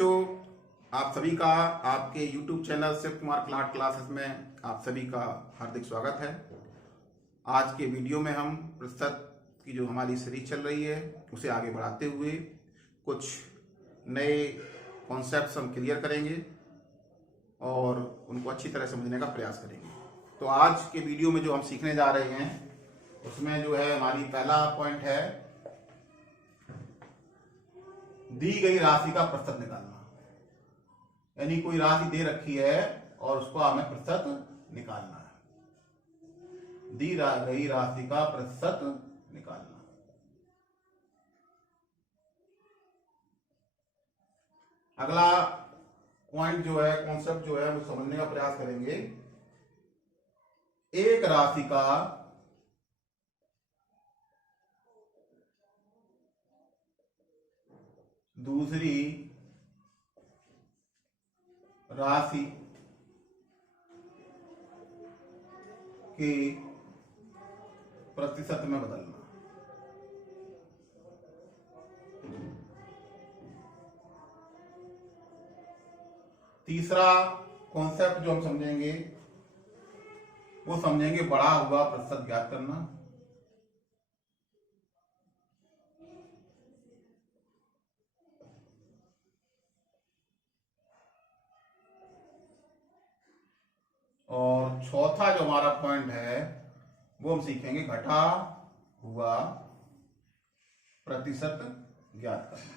बच्चों, आप सभी का आपके YouTube channel Shiv Kumar classes में आप सभी का हार्दिक स्वागत है। आज के वीडियो में हम प्रतिशत की जो हमारी सीरीज चल रही है उसे आगे बढ़ाते हुए कुछ नए कॉन्सेप्ट्स हम क्लियर करेंगे और उनको अच्छी तरह समझने का प्रयास करेंगे। तो आज के वीडियो में जो हम सीखने जा रहे हैं उसमें जो है हमारी पहला पॉइंट है दी गई राशि का प्रतिशत निकालना। यानी कोई राशि दे रखी है और उसको हमें प्रतिशत निकालना है। दी गई राशि का प्रतिशत निकालना। अगला पॉइंट जो है, कॉन्सेप्ट जो है वो समझने का प्रयास करेंगे। एक राशि का दूसरी राशि के प्रतिशत में बदलना। तीसरा कॉन्सेप्ट जो हम समझेंगे वो समझेंगे बढ़ा हुआ प्रतिशत ज्ञात करना। और चौथा जो हमारा पॉइंट है वो हम सीखेंगे घटा हुआ प्रतिशत ज्ञात करना।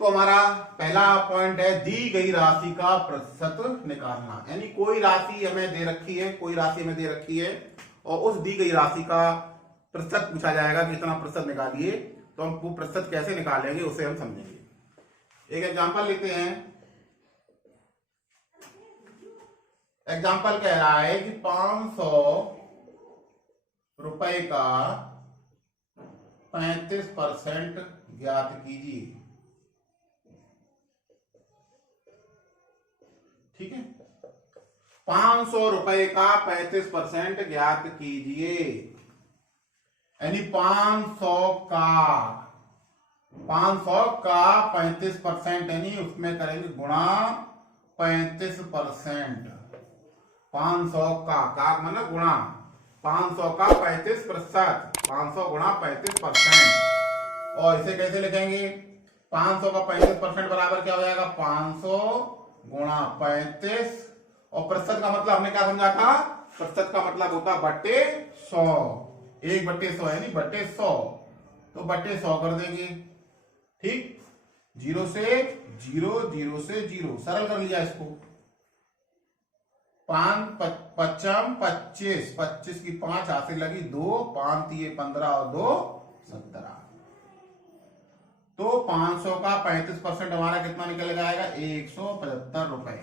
तो हमारा पहला पॉइंट है दी गई राशि का प्रतिशत निकालना। यानी कोई राशि हमें दे रखी है, कोई राशि हमें दे रखी है और उस दी गई राशि का प्रतिशत पूछा जाएगा कि इतना प्रतिशत निकालिए। तो हम वो प्रतिशत कैसे निकालेंगे उसे हम समझेंगे। एक एग्जांपल लेते हैं। एग्जांपल कह रहा है कि 500 रुपए का 35% ज्ञात कीजिए। ठीक है, 500 रुपए का 35% ज्ञात कीजिए। यानी 500 का 35% यानी उसमें करेंगे गुणा 35%। 500 का मतलब गुणा 500 का 35%, 500 गुणा 35%। और इसे कैसे लिखेंगे? 500 का 35% बराबर क्या हो जाएगा? 500 गुणा 35। और प्रतिशत का मतलब हमने क्या समझा था? प्रतिशत का मतलब होता बट्टे 100। 1/100 यानी बट्टे 100। तो बट्टे 100 कर देंगे। ठीक, 0 से 0, 0 से 0, सरल कर लिया इसको। 5 पच्चम 25, 25 की 5 हाथ से लगी 2, 5 दिए 15 और 2 17। तो 500 का 35% हमारा कितना निकल जाएगा? 175 रुपए।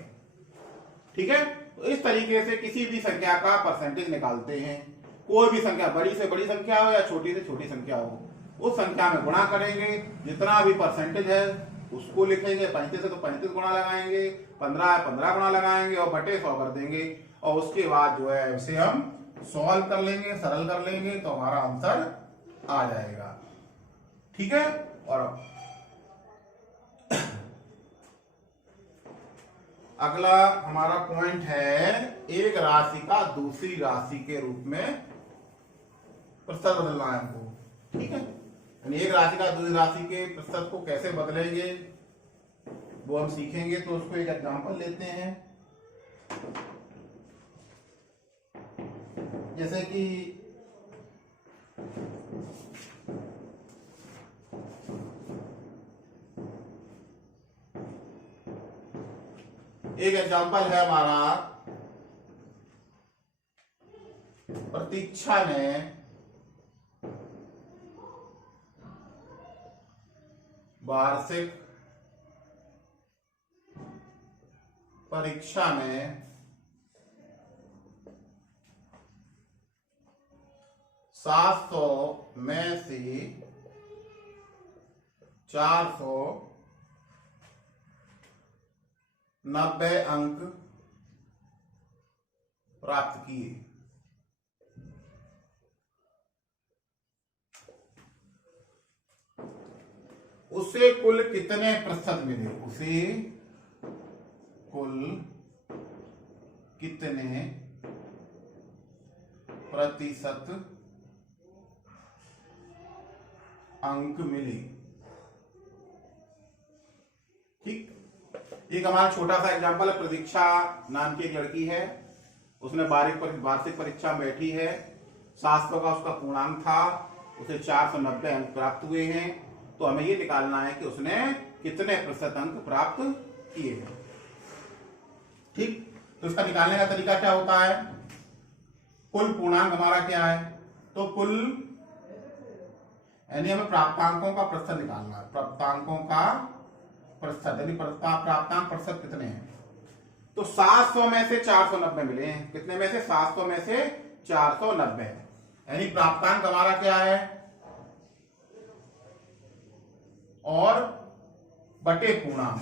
ठीक है, तो इस तरीके से किसी भी संख्या का परसेंटेज निकालते हैं। कोई भी संख्या, बड़ी से बड़ी संख्या हो या छोटी से छोटी संख्या हो, उस संख्या में गुणा करेंगे। जितना भी परसेंटेज है उसको लिखेंगे। 35 है तो 35 गुणा लगाएंगे, 15 है 15 गुणा लगाएंगे और बटे 100 कर देंगे। और उसके बाद जो है इसे हम सॉल्व कर लेंगे, सरल कर लेंगे तो हमारा आंसर आ जाएगा। ठीक है, और अगला हमारा पॉइंट है एक राशि का दूसरी राशि के रूप में प्रतिशत बदलना है हमको। ठीक है, यानी एक राशि का दूसरी राशि के प्रतिशत को कैसे बदलेंगे वो हम सीखेंगे। तो उसको एक एग्जांपल लेते हैं। जैसे कि एक एग्जांपल है हमारा, प्रतीक्षा ने वार्षिक परीक्षा में 700 में से 490 अंक प्राप्त किए, उसे कुल कितने प्रतिशत मिले, उसे कुल कितने प्रतिशत अंक मिले। ठीक, एक हमारा छोटा सा एग्जांपल है। प्रतीक्षा नाम की एक लड़की है, उसने वार्षिक परीक्षा में बैठी है, 700 का उसका पूर्णांक था, उसे 490 अंक प्राप्त हुए हैं। तो हमें ये निकालना है कि उसने कितने प्रतिशत अंक प्राप्त किए हैं। ठीक, तो इसका निकालने का तरीका क्या होता है, कुल पूर्णांक हमारा क्या है, तो कुल यानी हमें प्राप्तांकों का प्रतिशत निकालना है, प्राप्तांकों का प्रतिशत यानी प्राप्तांक प्रतिशत कितने हैं। तो 700 में से 490 मिले हैं, कितने में से, 700 में से 490, यानी प्राप्तांक हमारा क्या है, और बटे पूर्णांक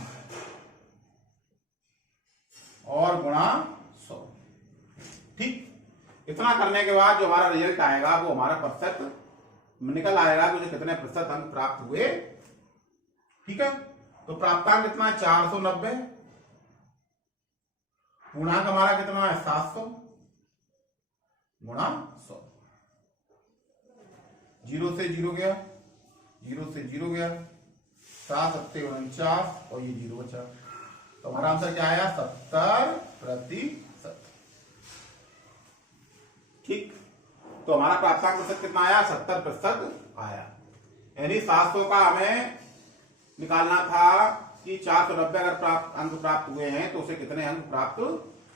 और गुणा 100। ठीक, इतना करने के बाद जो हमारा रिजल्ट आएगा वो हमारा प्रतिशत निकल आएगा कि मुझे कितने प्रतिशत अंक प्राप्त हुए। ठीक है, तो प्राप्तांक कितना है, 490, पूर्णांक हमारा कितना है, 700 गुणा 100। 0 से 0 गया, 0 से 0 गया, 7 7 49 और ये 0 बचा, तो हमारा आंसर क्या आया, 70%। ठीक, तो हमारा प्राप्तांक प्रतिशत कितना आया, 70% आया। यानी 700 का हमें निकालना था कि 490 अगर अंक प्राप्त हुए हैं तो उसे कितने अंक प्राप्त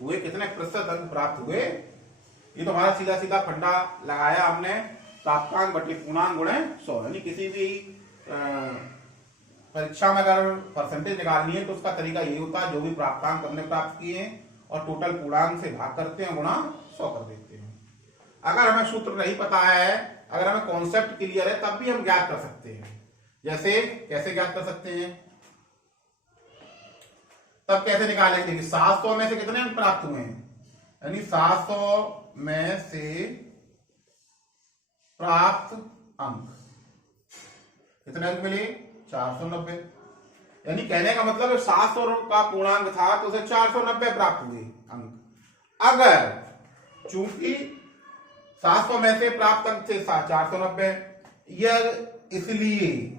हुए, कितने प्रतिशत अंक प्राप्त हुए। ये तो हमारा सीधा सीधा फंडा लगाया हमने, प्राप्तांक बटे पूर्णांक गुणे 100। यानी किसी भी परीक्षा में अगर परसेंटेज निकालनी है तो उसका तरीका यही होता है, जो भी प्राप्तांक हमने प्राप्त किए हैं और टोटल पूर्णांक से भाग करते हैं, गुणा 100 कर देते हैं। अगर हमें सूत्र नहीं पता है, अगर हमें कॉन्सेप्ट क्लियर है, तब भी हम ज्ञात कर सकते हैं। जैसे कैसे ज्ञात कर सकते हैं, तब कैसे निकालेंगे कि 700 में से कितने अंक प्राप्त हुए हैं, यानी 700 में से प्राप्त अंक कितने अंक मिले, 490। यानी कहने का मतलब 700 का पूर्णांक था तो उसे 490 प्राप्त हुए अंक। अगर चूंकि 700 में से प्राप्त अंक थे 490, यह इसलिए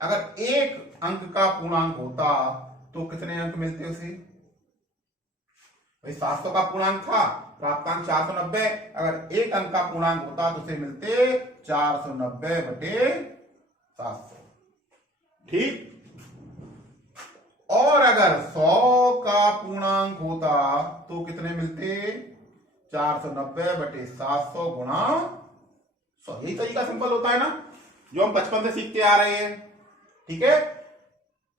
अगर एक अंक का पूर्णांक होता तो कितने अंक मिलते उसे, भाई 700 का पूर्णांक था, प्राप्तांक 490, अगर एक अंक का पूर्णांक होता तो उसे मिलते 490 बटे 700। ठीक, और अगर 100 का पूर्णांक होता तो कितने मिलते, 490 बटे 700 गुणा 100। यही तरीका सिंपल होता है ना, जो हम बचपन से सीखते आ रहे हैं। ठीक है,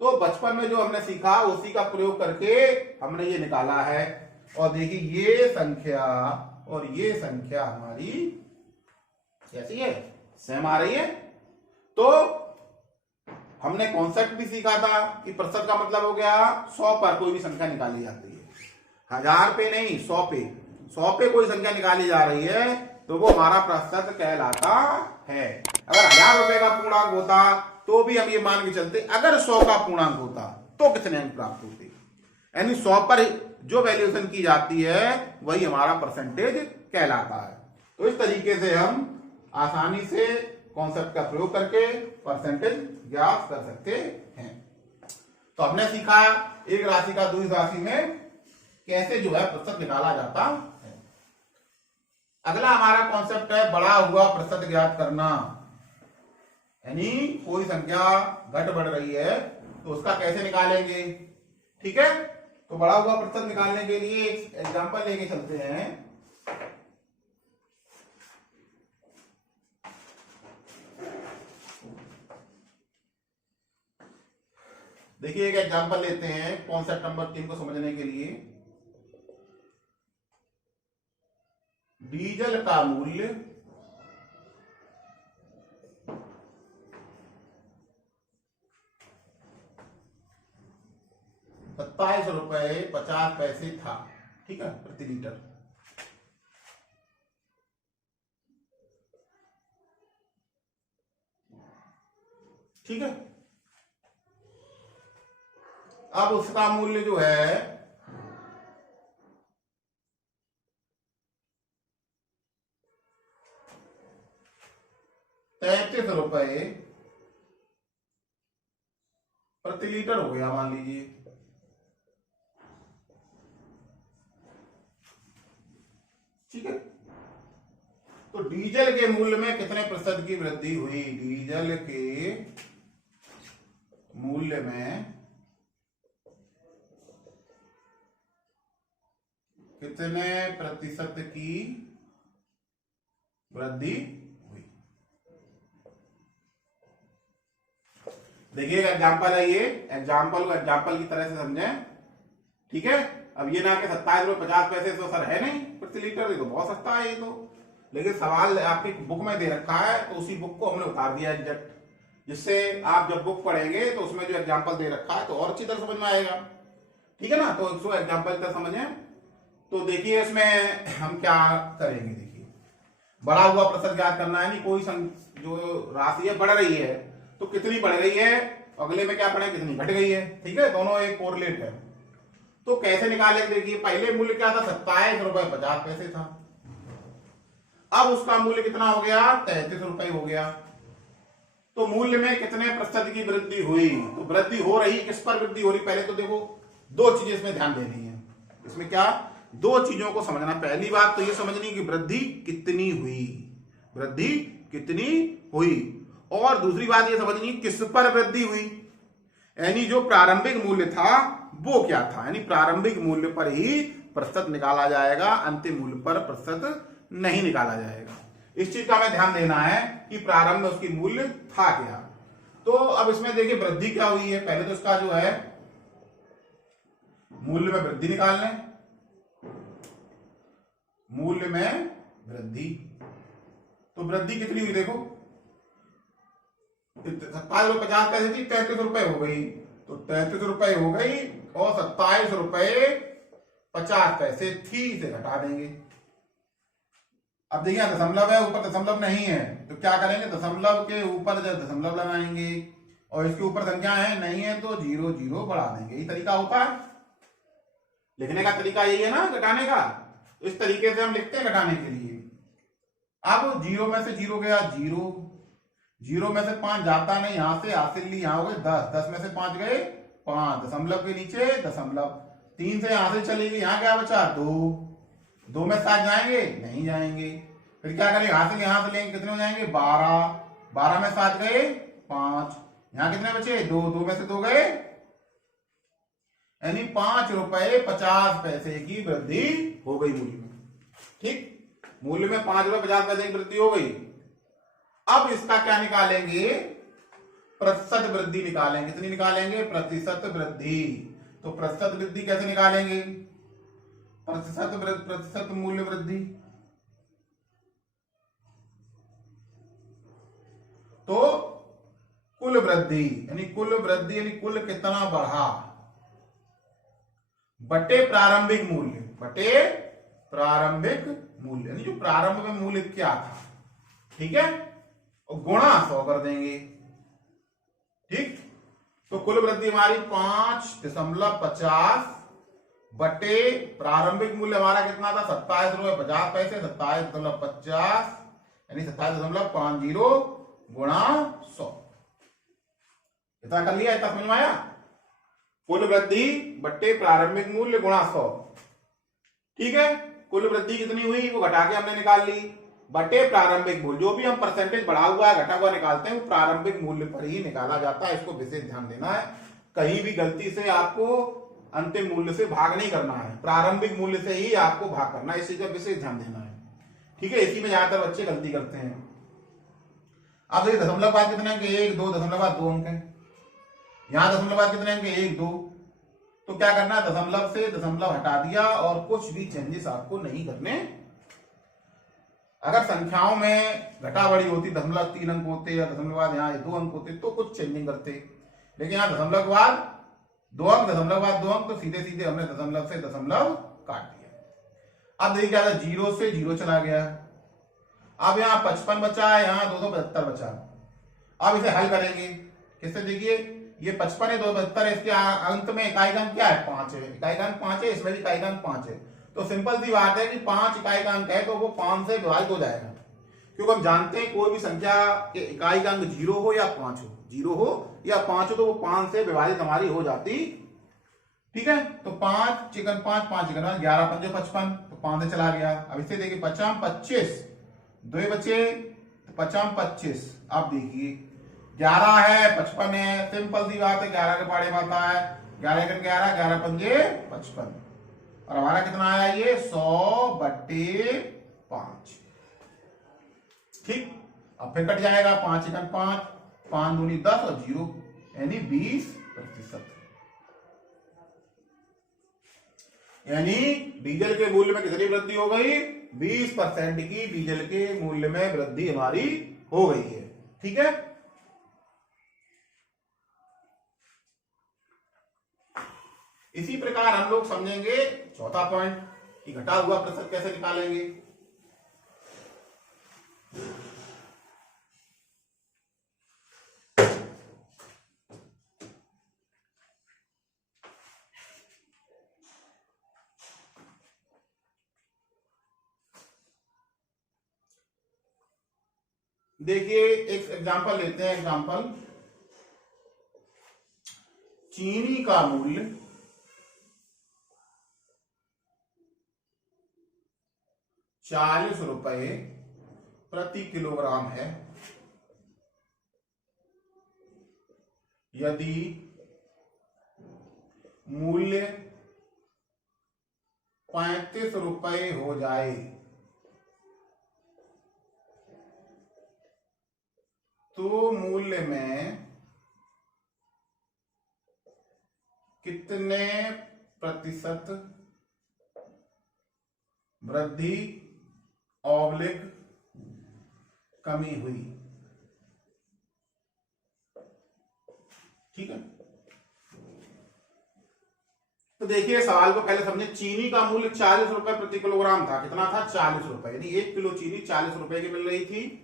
तो बचपन में जो हमने सीखा उसी का प्रयोग करके हमने ये निकाला है। और देखिए ये संख्या और ये संख्या हमारी कैसी है, सेम आ रही है। तो हमने कॉन्सेप्ट भी सीखा था कि प्रतिशत का मतलब हो गया 100 पर कोई भी संख्या निकाली जाती है, 1000 पे नहीं, 100 पे, 100 पे कोई संख्या निकाली जा रही है तो वो हमारा प्रतिशत कहलाता है। अगर 1000 रुपए का पूर्णांक होता तो भी हम ये मान के चलते, अगर 100 का पूर्णांक होता तो कितने अंक प्राप्त होते, यानी 100 पर जो वैल्यूएशन की जाती है वही हमारा परसेंटेज कहलाता है। तो इस तरीके से हम आसानी से कॉन्सेप्ट का प्रयोग करके परसेंटेज ज्ञात कर सकते हैं। तो हमने सीखा एक राशि का दूसरी राशि में कैसे जो है प्रतिशत निकाला जाता है। अगला हमारा कॉन्सेप्ट है बड़ा हुआ प्रतिशत ज्ञात करना, यानी कोई संख्या घट बढ़ रही है तो उसका कैसे निकालेंगे। ठीक है, तो बड़ा हुआ प्रतिशत निकालने के लिए एक एग्जांपल लेके चलते हैं। देखिए एक एग्जांपल लेते हैं कॉन्सेप्ट नंबर 3 को समझने के लिए। डीजल का मूल्य 27 रुपए 50 पैसे था, ठीक है, प्रति लीटर। ठीक है। अब उसका मूल्य जो है 33 रुपए प्रति लीटर हो गया मान लीजिए। ठीक है, तो डीजल के मूल्य में कितने प्रतिशत की वृद्धि हुई? डीजल के मूल्य में कितने प्रतिशत की वृद्धि हुई? देखिए एग्जाम्पल है, ये एग्जाम्पल को एग्जाम्पल की तरह से समझें। ठीक है, अब ये ना कि 27.50 तो सर है नहीं प्रति लीटर, ये तो बहुत सस्ता है ये तो, लेकिन सवाल आपकी बुक में दे रखा है तो उसी बुक को हमने उतार दिया एग्जैक्ट, जिससे आप जब बुक पढ़ेंगे तो उसमें जो एग्जाम्पल दे रखा है तो और अच्छी तरह समझ में आएगा। ठीक है ना, तो इसको एग्जाम्पल का समझें। तो देखिए इसमें हम क्या करेंगे, देखिए बढ़ा हुआ प्रतिशत ज्ञात करना है, नहीं कोई जो राशि है बढ़ रही है तो कितनी बढ़ गई है, अगले में क्या पढ़े कितनी घट गई है। ठीक है, दोनों एक कोरिलेट है। तो कैसे निकालेंगे, देखिए पहले मूल्य क्या था, 27.50 था। अब उसका मूल्य कितना हो गया, 33 रुपए हो गया। तो मूल्य में कितने प्रतिशत की वृद्धि हुई? तो वृद्धि हो रही, किस पर वृद्धि हो रही? पहले तो देखो दो चीजें इसमें ध्यान देनी है। इसमें क्या, दो चीजों को समझना। पहली बात तो ये समझनी कि वृद्धि कितनी हुई, वृद्धि कितनी हुई, और दूसरी बात ये समझनी किस पर वृद्धि हुई, यानी जो प्रारंभिक मूल्य था वो क्या था। यानी प्रारंभिक मूल्य पर ही प्रतिशत निकाला जाएगा, अंतिम मूल्य पर प्रतिशत नहीं निकाला जाएगा। इस चीज का हमें ध्यान देना है कि प्रारंभ में उसकी मूल्य था क्या। तो अब इसमें देखिए वृद्धि क्या हुई है, पहले तो इसका जो है मूल्य में वृद्धि निकाल लें, मूल्य में वृद्धि। तो वृद्धि कितनी हुई देखो, 27.50 थी, 33 रुपए हो गई, तो 33 रुपए हो गई और 27.50 थी, इसे घटा देंगे। अब देखिए दशमलव है, ऊपर दशमलव नहीं है, तो क्या करेंगे, दशमलव के ऊपर जब दशमलव लगाएंगे और इसके ऊपर संख्या है नहीं है तो 0 0 बढ़ा देंगे। यही तरीका होता है लिखने का, तरीका यही है ना घटाने का। इस तरीके से हम लिखते हैं घटाने के लिए। अब 0 में से 0 गया 0, 0 में से 5 जाता नहीं, यहां से हासिल ली, यहां हो गए 10, 10 में से 5 गए 5, दशमलव के नीचे दशमलव, 3 से हासिल चली गई, यहां क्या बचा 2, 2 में 7 जाएंगे नहीं जाएंगे, फिर क्या करेंगे हासिल यहां से लेंगे, कितने हो जाएंगे 12, 12 में 7 गए 5, यहां कितने बचे 2, 2 में से 2 गए, यानी 5 रुपए 50 पैसे की वृद्धि हो गई मूल्य में। ठीक, मूल्य में 5 रुपए 50 पैसे की वृद्धि हो गई। अब इसका क्या निकालेंगे, प्रतिशत वृद्धि निकालेंगे। कितनी निकालेंगे, प्रतिशत वृद्धि। तो प्रतिशत वृद्धि कैसे निकालेंगे, प्रतिशत मूल्य वृद्धि। तो कुल वृद्धि यानी कुल वृद्धि यानी कुल कितना बढ़ा बटे प्रारंभिक मूल्य, बटे प्रारंभिक मूल्य, यानी जो प्रारंभ में मूल्य क्या था। ठीक है, और गुणा 100 कर देंगे। ठीक, तो कुल वृद्धि हमारी 5.50 बटे प्रारंभिक मूल्य हमारा कितना था 27.50, 27.50 यानी 27.50 गुणा 100। इतना कर लिया, इतना समझ में आया। कुल वृद्धि बटे प्रारंभिक मूल्य गुणा 100। ठीक है, कुल वृद्धि कितनी हुई वो घटा के हमने निकाल ली, बटे प्रारंभिक मूल्य। जो भी हम परसेंटेज बढ़ा हुआ है घटा हुआ निकालते हैं वो प्रारंभिक मूल्य पर ही निकाला जाता है, इसको विशेष ध्यान देना है। कहीं भी गलती से आपको अंतिम मूल्य से भाग नहीं करना है, प्रारंभिक मूल्य से ही आपको भाग करना है, इस चीज का विशेष ध्यान देना है। ठीक है, इसी में ज्यादातर बच्चे गलती करते हैं। अब देखिए दशमलव बाद कितने अंक, 1 2, दशमलव बाद 2 अंक है, यहां दशमलव बाद कितने अंक 1 2, तो क्या करना है दशमलव से दशमलव हटा दिया और कुछ भी चेंजेस आपको नहीं करने। अगर संख्याओं में घटा बढ़ी होती, दशमलव 3 अंक होते या दशमलव बाद यहाँ 2 अंक होते तो कुछ चेंजिंग करते, लेकिन यहाँ दशमलव के बाद 2 अंक, दशमलव बाद 2 अंक, तो सीधे सीधे हमने दशमलव से दशमलव काट दिया। अब देखिए क्या था, 0 से 0 चला गया। अब यहाँ 55 बचा है, यहाँ 275 बचा। अब इसे हल करेंगे, इससे देखिए ये 55 है, 272 है, इसके अंत में इकाई का अंक क्या है 5 है, इकाई का अंक 5 है, इसमें भी इकाई का अंक 5 है। तो सिंपल सी बात है कि 5 इकाई का अंक है तो वो 5 से विभाजित हो जाएगा, क्योंकि हम जानते हैं कोई भी संख्या के इकाई का अंक 0 हो या 5 हो, 0 हो या 5 हो, तो वो 5 से विभाजित हमारी हो जाती। ठीक है, तो 5 चिकन 5, 5 चिकन 5, 11 पंजे 55, तो 5 से चला गया। अब इससे देखिए 50 25, 2 बचे, तो 50 25। अब देखिए 11 है 55 है, सिंपल सी बात है 11 के पाड़े में आता है, 11 एकन 11, 11 पंजे 55, और हमारा कितना आया ये 100/5। ठीक, अब फिर कट जाएगा 5 एकन 5, 5 दूनी 10 और 0 यानी 20%। यानी डीजल के मूल्य में कितनी वृद्धि हो गई? 20% की डीजल के मूल्य में वृद्धि हमारी हो गई है। ठीक है, इसी प्रकार हम लोग समझेंगे चौथा पॉइंट कि घटा हुआ प्रतिशत कैसे निकालेंगे। देखिए एक एग्जांपल लेते हैं, एग्जांपल चीनी का मूल्य 40 रुपए प्रति किलोग्राम है। यदि मूल्य 35 रुपए हो जाए तो मूल्य में कितने प्रतिशत वृद्धि ऑब्लिक कमी हुई? ठीक है, तो देखिए सवाल को पहले समझे। चीनी का मूल्य 40 रुपए प्रति किलोग्राम था, कितना था 40 रुपए, यानी 1 किलो चीनी 40 रुपए की मिल रही थी।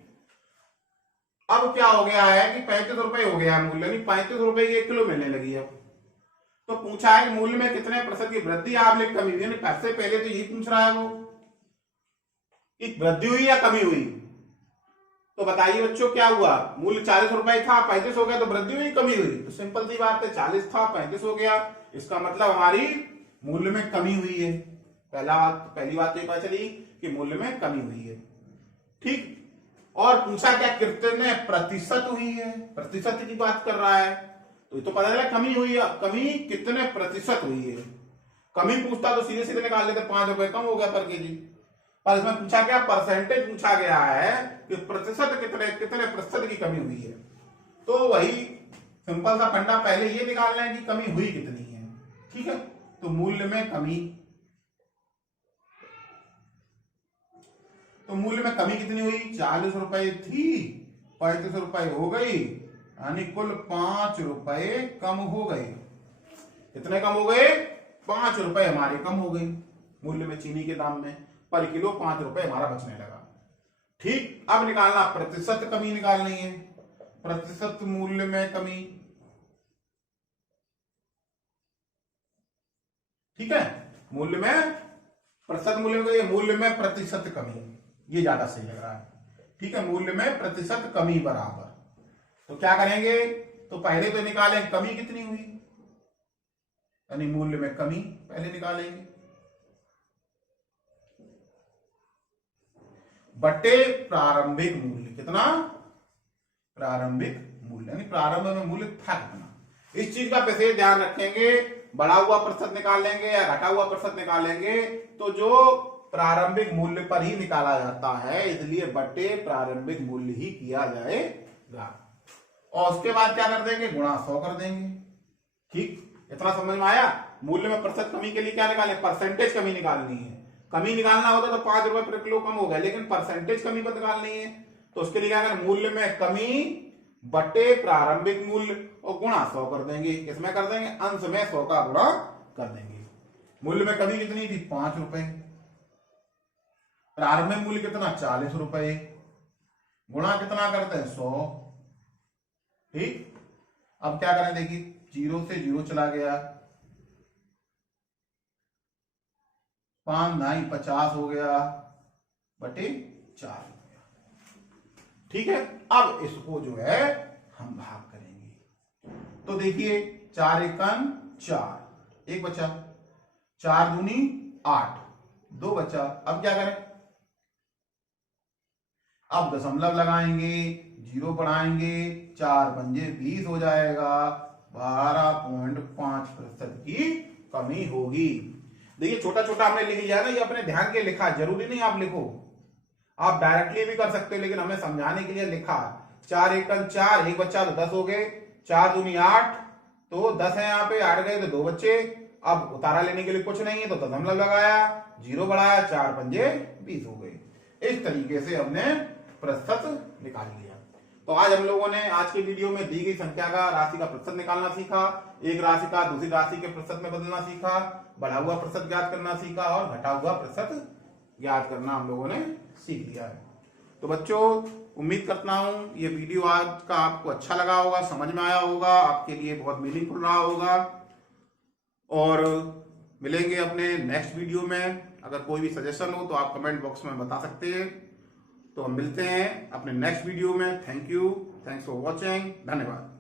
अब क्या हो गया है कि 35 रुपए हो गया मूल्य, यानी 35 रुपए की 1 किलो मिलने लगी है। तो पूछा है कि मूल्य में कितने प्रतिशत की वृद्धि ऑब्लिक कमी हुई, सबसे पहले तो यही पूछ रहा है वो कि वृद्धि हुई या कमी हुई। तो बताइए बच्चों क्या हुआ, मूल्य 40 रुपए था 35 हो गया, तो वृद्धि हुई कमी हुई? तो सिंपल सी बात है 40 था 35 हो गया, इसका मतलब हमारी मूल्य में कमी हुई है। पहली बात तो ये पता चली कि मूल्य में कमी हुई है। ठीक, और पूछा क्या कितने प्रतिशत हुई है, प्रतिशत की बात कर रहा है, तो ये तो पता चला कमी हुई है। कमी कितने प्रतिशत हुई है, कमी पूछता तो सीधे सीधे निकाल लेते 5 रुपए कम हो गया पर केजी, पर इसमें पूछा क्या परसेंटेज पूछा गया है कि प्रतिशत कितने प्रतिशत की कमी हुई है। तो वही सिंपल सा फंडा पहले ये निकालना है कि कमी हुई कितनी है। ठीक है, तो मूल्य में कमी, तो मूल्य में कमी कितनी हुई? 40 रुपए थी 35 रुपए हो गई, यानी कुल 5 रुपए कम हो गए। कितने कम हो गए? 5 रुपए हमारे कम हो गए मूल्य में, चीनी के दाम में पर किलो 5 रुपए हमारा बचने लगा। ठीक, अब निकालना प्रतिशत कमी निकालनी है, प्रतिशत मूल्य में कमी। ठीक है, मूल्य में प्रतिशत मूल्य में प्रतिशत कमी, ये ज्यादा सही लग रहा है। ठीक है, मूल्य में प्रतिशत कमी बराबर, तो क्या करेंगे, तो पहले तो निकालें कमी कितनी हुई, यानी मूल्य में कमी पहले निकालेंगे, बटे प्रारंभिक मूल्य। कितना? प्रारंभिक मूल्य, यानी प्रारंभ में मूल्य था कितना। इस चीज का विशेष ध्यान रखेंगे, बढ़ा हुआ प्रतिशत निकाल लेंगे या घटा हुआ प्रतिशत निकालेंगे तो जो प्रारंभिक मूल्य पर ही निकाला जाता है, इसलिए बटे प्रारंभिक मूल्य ही किया जाएगा। और उसके बाद क्या कर देंगे, गुणा 100 कर देंगे। ठीक, इतना समझ में आया। मूल्य में प्रतिशत कमी के लिए क्या निकालें, परसेंटेज कमी निकालनी है। कमी निकालना होता तो 5 रुपए प्रति किलो कम हो गया, लेकिन परसेंटेज कमी को निकालनी है तो उसके लिए क्या करें, मूल्य में कमी बटे प्रारंभिक मूल्य और गुणा 100 कर देंगे। किसमें कर देंगे, अंश में 100 का गुणा कर देंगे। मूल्य में कमी कितनी थी, 5 रुपए, प्रारंभिक मूल्य कितना 40 रुपए, गुणा कितना करते हैं 100। ठीक, अब क्या करें, देखिए 0 से 0 चला गया, 5 9 50 हो गया बटे 4 हो गया। ठीक है, अब इसको जो है हम भाग करेंगे। तो देखिए 4 एकम 4, 1 बचा, 4 दूनी 8, 2 बचा। अब क्या करें, अब दशमलव लगाएंगे, 0 बढ़ाएंगे, 4 पंजे 20 हो जाएगा, 12.5% की कमी होगी। देखिए छोटा छोटा हमने लिख लिया ना, ये अपने ध्यान के लिखा, जरूरी नहीं आप लिखो, आप डायरेक्टली भी कर सकते हो, लेकिन हमें समझाने के लिए लिखा। 4 एकम 4, 1 बच्चा तो 10 हो गए, 4 दूनी 8, तो 10 है यहाँ पे, 8 गए तो 2 बच्चे। अब उतारा लेने के लिए कुछ नहीं है तो दशमलव लगाया, 0 बढ़ाया, 4 पंजे 20 हो गए। इस तरीके से हमने प्रतिशत निकाल लिया। तो आज हम लोगों ने आज के वीडियो में दी गई संख्या का राशि का प्रतिशत निकालना सीखा, एक राशि का दूसरी राशि के प्रतिशत में बदलना सीखा, बढ़ा हुआ प्रतिशत ज्ञात करना सीखा और घटा हुआ प्रतिशत ज्ञात करना हम लोगों ने सीख लिया है। तो बच्चों उम्मीद करता हूं ये वीडियो आज का आपको अच्छा लगा होगा, समझ में आया होगा, आपके लिए बहुत मीनिंगफुल रहा होगा। और मिलेंगे अपने नेक्स्ट वीडियो में। अगर कोई भी सजेशन हो तो आप कमेंट बॉक्स में बता सकते हैं। तो हम मिलते हैं अपने नेक्स्ट वीडियो में। Thank you, thanks for watching, धन्यवाद।